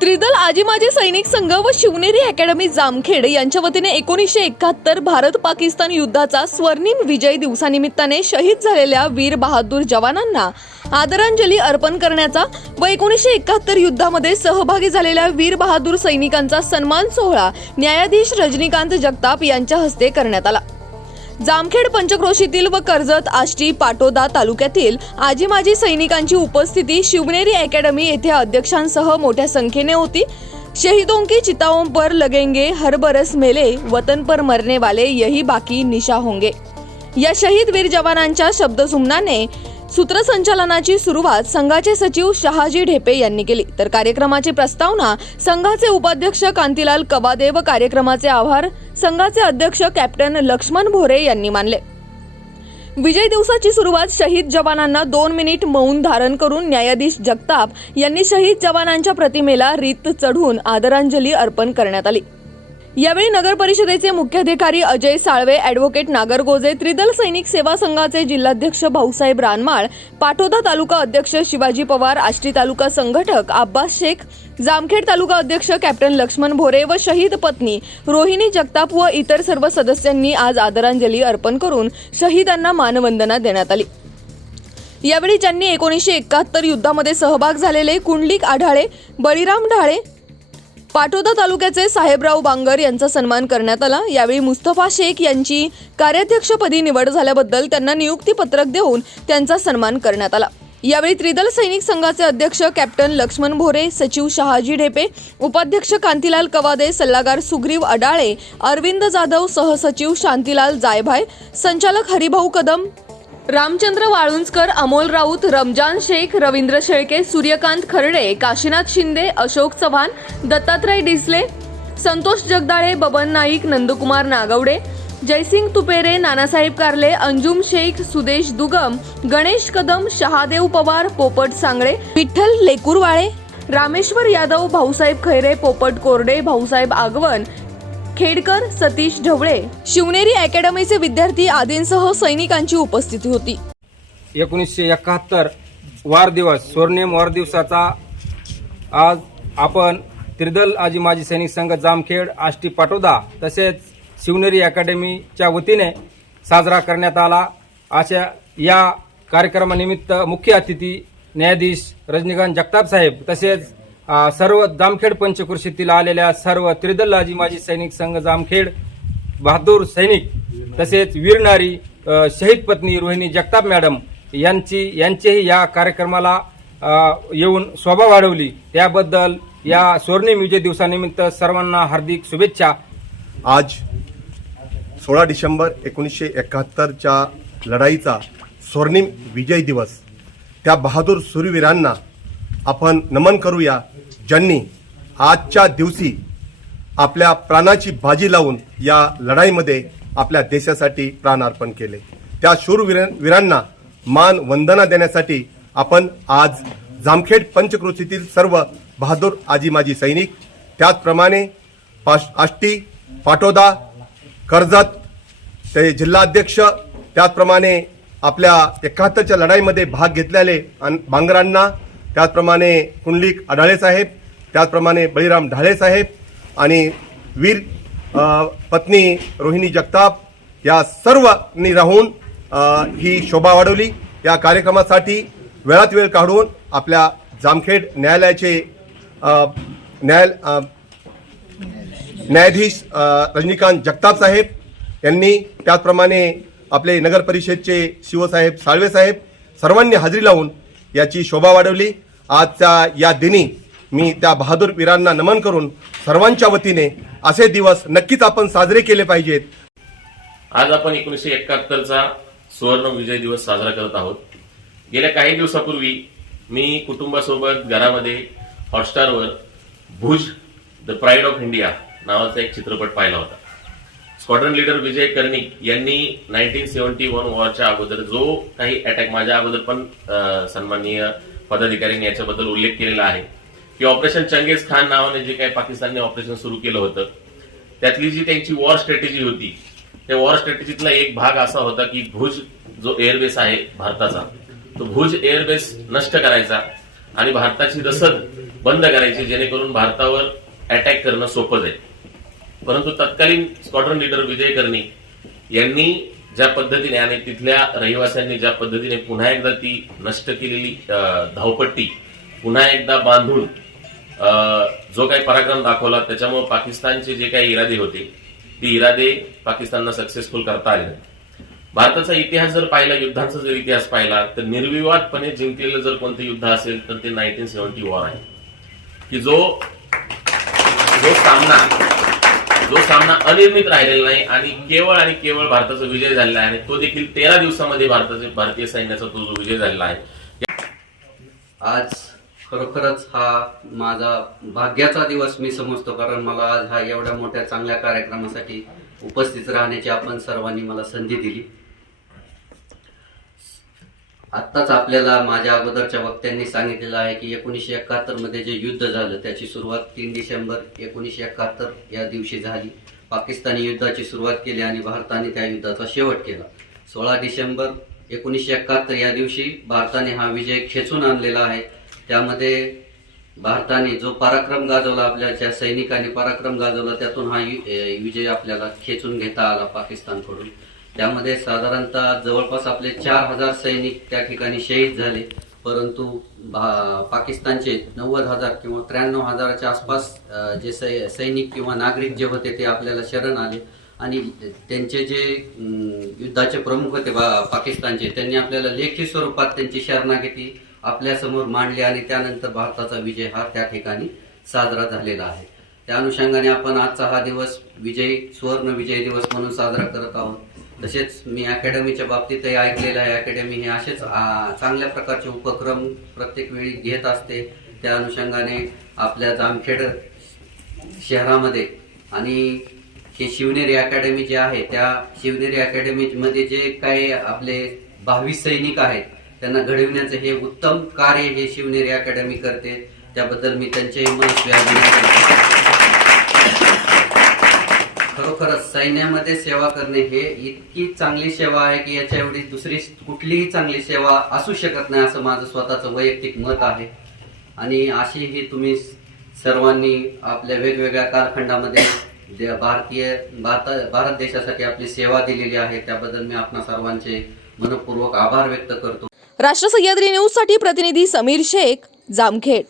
त्रिदल आजी माजी सैनिक संघ व शिवनेरी अकॅडमी जामखेड यांच्या वतीने एकोणीसशे एकाहत्तर भारत पाकिस्तान युद्धाचा स्वर्णिम विजय दिवसानिमित्ताने शहीद झालेल्या वीर बहादूर जवानांना आदरांजली अर्पण करण्याचा व एकोणीसशे एकाहत्तर युद्धामध्ये सहभागी झालेल्या वीर बहादूर सैनिकांचा सन्मान सोहळा न्यायाधीश रजनीकांत जगताप यांच्या हस्ते करण्यात आला. जामखेड पंचक्रोशीतील व कर्जत आष्टी पाटोदा तालुक्यातील आजी माजी सैनिकांची उपस्थिती शिवनेरी अकॅडमी येथे अध्यक्षांसह मोठ्या संख्येने होती. शहीदों की चिताओं पर लगेंगे हर बरस मेले वतन पर मरने वाले यही बाकी निशा होंगे या शहीद वीर जवानांच्या शब्दसुमनाने सूत्रसंचालनाची सुरुवात संघाचे सचिव शहाजी ढेपे यांनी केली. तर कार्यक्रमाची प्रस्तावना संघाचे उपाध्यक्ष कांतीलाल कबादे व कार्यक्रमाचे आभार संघाचे अध्यक्ष कॅप्टन लक्ष्मण भोरे यांनी मानले. विजय दिवसाची सुरुवात शहीद जवानांना दोन मिनिट मौन धारण करून न्यायाधीश जगताप यांनी शहीद जवानांच्या प्रतिमेला रीत चढून आदरांजली अर्पण करण्यात आली. यावेळी नगर परिषदेचे मुख्याधिकारी अजय साळवे ॲडव्होकेट नागरगोजे त्रिदल सैनिक सेवा संघाचे जिल्हाध्यक्ष भाऊसाहेब रानमाळ पाटोदा तालुका अध्यक्ष शिवाजी पवार आष्टी तालुका संघटक अब्बास शेख जामखेड तालुका अध्यक्ष कॅप्टन लक्ष्मण भोरे व शहीद पत्नी रोहिणी जगताप व इतर सर्व सदस्यांनी आज आदरांजली अर्पण करून शहीदांना मानवंदना देण्यात आली. यावेळी ज्यांनी एकोणीसशे एकाहत्तर युद्धामध्ये सहभाग झालेले कुंडलिक आढाळे बळीराम ढाळे पाटोदा तालुक्याचे साहेबराव बांगर यांचा सन्मान करण्यात आला. यावेळी मुस्तफा शेख यांची कार्याध्यक्षपदी निवड झाल्याबद्दल त्यांना नियुक्तीपत्रक देऊन त्यांचा सन्मान करण्यात आला. यावेळी त्रिदल सैनिक संघाचे अध्यक्ष कॅप्टन लक्ष्मण भोरे सचिव शहाजी ढेपे उपाध्यक्ष कांतीलाल कवादे सल्लागार सुग्रीव अडाळे अरविंद जाधव सहसचिव शांतीलाल जायभाय संचालक हरिभाऊ कदम रामचंद्र वाळुंजकर अमोल राऊत रमजान शेख रवींद्र शेळके सूर्यकांत खर्डे काशीनाथ शिंदे अशोक चव्हाण दत्तात्रय डिसले संतोष जगदाळे बबन नाईक नंदकुमार नागवडे जयसिंग तुपेरे नानासाहेब कारले अंजुम शेख सुदेश दुगम गणेश कदम शहादेव पवार पोपट सांगळे विठ्ठल लेकुरवाळे रामेश्वर यादव भाऊसाहेब खैरे पोपट कोरडे भाऊसाहेब आगवण खेडकर सतीश ढवळे शिवनेरी अकॅडमीचे विद्यार्थी आदींसह सैनिकांची उपस्थिती होती. एकोणीसशे एकाहत्तर वाढदिवस स्वर्णिम वाढदिवसाचा आज आपण त्रिदल आजी माजी सैनिक संघ जामखेड आष्टी पाटोदा तसेच शिवनेरी अकॅडमीच्या वतीने साजरा करण्यात आला. अशा या कार्यक्रमानिमित्त मुख्य अतिथी न्यायाधीश रजनीकांत जगताप साहेब तसेच सर्व जामखेड पंचकृषीतील आलेल्या सर्व त्रिदल्लाजी माजी सैनिक संघ जामखेड बहादूर सैनिक तसेच वीरनारी शहीद पत्नी रोहिणी जगताप मॅडम यांची यांचेही या कार्यक्रमाला येऊन शोभा वाढवली. त्याबद्दल या स्वर्णिम विजय दिवसानिमित्त सर्वांना हार्दिक शुभेच्छा. आज सोळा डिसेंबर एकोणीसशे एकाहत्तरच्या लढाईचा स्वर्णिम विजय दिवस. त्या बहादूर सुरवीरांना आपण नमन करूया ज्यांनी आजच्या दिवशी आपल्या प्राणाची बाजी लावून या लढाईमध्ये आपल्या देशासाठी प्राण अर्पण केले. त्या शूरवीर वीरांना मान वंदना देण्यासाठी आपण आज जामखेड पंचकृषीतील सर्व बहादूर आजी माजी सैनिक त्याचप्रमाणे पाश आष्टी पाटोदा कर्जत ते जिल्हाध्यक्ष त्याचप्रमाणे आपल्या एकाहत्तरच्या लढाईमध्ये भाग घेतलेले अन- बांगरांना त्याचप्रमाणे कुंडलिक अढाळे साहेब त्याचप्रमाणे बळीराम ढाळे साहेब आणि वीर पत्नी रोहिणी जगताप या सर्वांनी राहून ही शोभा वाढवली. या कार्यक्रमासाठी वेळात वेळ काढून आपल्या जामखेड न्यायालयाचे न्याय न्यायाधीश रजनीकांत जगताप साहेब यांनी त्याचप्रमाणे आपले नगर परिषदचे शिवसाहेब साळवे साहेब सर्वांनी हजेरी लावून याची शोभा वाढवली. आजच्या या दिनी मी त्या बहादूर वीरांना नमन करून सर्वांच्या वतीने असे दिवस नक्कीच आपण साजरे केले पाहिजेत. आज आपण एकोणीसशे एकाहत्तरचा सुवर्ण विजय दिवस साजरा करत आहोत. गेल्या काही दिवसापूर्वी मी कुटुंबासोबत घरामध्ये हॉटस्टारवर Bhuj the pride of India नावाचा एक चित्रपट पाहिला होता. स्क्वॉड्रन लीडर विजय कर्णिक यांनी नाईन्टीन सेव्हन्टी वन वॉरच्या अगोदर जो काही अटॅक माझ्या अगोदर पण सन्माननीय पदाधिकाऱ्यांनी याच्याबद्दल उल्लेख केलेला आहे की ऑपरेशन चंगेज खान नावाने जे काही पाकिस्तानने ऑपरेशन सुरू केलं होतं त्यातली जी त्यांची वॉर स्ट्रॅटेजी होती त्या वॉर स्ट्रॅटेजीतला एक भाग असा होता की भुज जो एअरबेस आहे भारताचा तो भुज एअरबेस नष्ट करायचा आणि भारताची रसद बंद करायची जेणेकरून भारतावर अटॅक करणं सोपं जाईल. परंतु तत्कालीन स्क्वॉड्रन लीडर विजय कर्णी यांनी ज्या पद्धतीने आणि तिथल्या रहिवाशांनी ज्या पद्धतीने पुन्हा एकदा ती नष्ट केलेली धावपट्टी पुन्हा एकदा बांधून अं, जो काही पराक्रम दाखवला त्याच्यामुळे पाकिस्तानचे जे काही इरादे होते ते इरादे पाकिस्तानला सक्सेसफुल करता आले भारताचा इतिहास जर पाहिला युद्धांचा जर इतिहास पाहिला तर निर्विवादपणे जिंकलेलं जर कोणतं युद्ध असेल तर ते नाईन्टीन सेव्हन्टी वॉर आहे. की जो जो सामना जो सामना अनिर्मित राहिलेला नाही आणि केवळ आणि केवळ भारताचा विजय झालेला आहे. आणि तो देखील तेरा दिवसामध्ये भारताचे भारतीय सैन्याचा तो जो विजय झालेला आहे. आज खरोखरच हा माझा भाग्याचा दिवस मी समजतो कारण मला आज हा एवढ्या मोठ्या चांगल्या कार्यक्रमासाठी उपस्थित राहण्याची आपण सर्वांनी मला संधी दिली. आत्ताच आपल्याला माझ्या अगोदरच्या वक्त्यांनी सांगितलेलं आहे की एकोणीसशे एकाहत्तरमध्ये जे युद्ध झालं त्याची सुरुवात तीन डिसेंबर एकोणीसशे एकाहत्तर या दिवशी झाली. पाकिस्तानी युद्धाची सुरुवात केली आणि भारताने त्या युद्धाचा शेवट केला. सोळा डिसेंबर एकोणीसशे एकाहत्तर या दिवशी भारताने हा विजय खेचून आणलेला आहे. त्यामध्ये भारताने जो पराक्रम गाजवला आपल्या ज्या सैनिकांनी पराक्रम गाजवला त्यातून हा विजय आपल्याला खेचून घेता आला पाकिस्तानकडून. त्यामध्ये साधारणतः जवळपास आपले चार हजार सैनिक त्या ठिकाणी शहीद झाले. परंतु भा- पाकिस्तानचे नव्वद हजार किंवा त्र्याण्णव हजाराच्या आसपास जे सै सैनिक किंवा नागरिक जे होते ते आपल्याला शरण आले. आणि त्यांचे जे युद्धाचे प्रमुख होते बा- पाकिस्तानचे त्यांनी आपल्याला लेखी स्वरूपात त्यांची शरणागती आपल्यासमोर मांडले मांडली आणि त्यानंतर भारताचा विजय हा त्या ठिकाणी साजरा झालेला आहे. त्या अनुषंगाने आपण आजचा हा दिवस विजय सुवर्ण विजय दिवस म्हणून साजरा करत आहोत. तसेच मी अकॅडमीच्या बाबतीतही ऐकलेलं आहे. अकॅडमी हे असेच चांगल्या प्रकारचे उपक्रम प्रत्येक वेळी घेत असते. त्या अनुषंगाने आपल्या जामखेड शहरामध्ये आणि हे शिवनेरी अकॅडमी जे आहे त्या शिवनेरी अकॅडमीमध्ये जे काही आपले भावी सैनिक आहेत त्यांना घडविण्याचं हे उत्तम कार्य हे शिवनेरी अकॅडमी करते. त्याबद्दल मी त्यांचेही मनस्वी अभिनंदन खरोखरच सैन्यामध्ये सेवा करणे हे इतकी चांगली सेवा आहे की याच्या एवढी दुसरी कुठलीही चांगली सेवा असू शकत नाही असं माझं स्वतःचं वैयक्तिक मत आहे. आणि अशी ही तुम्ही सर्वांनी आपल्या वेगवेगळ्या कालखंडामध्ये भारतीय भारत भारत देशासाठी आपली सेवा दिलेली आहे. त्याबद्दल मी आपणा सर्वांचे मनपूर्वक आभार व्यक्त करतो. राष्ट्र सह्याद्री न्यूजसाठी प्रतिनिधी समीर शेख जामखेड.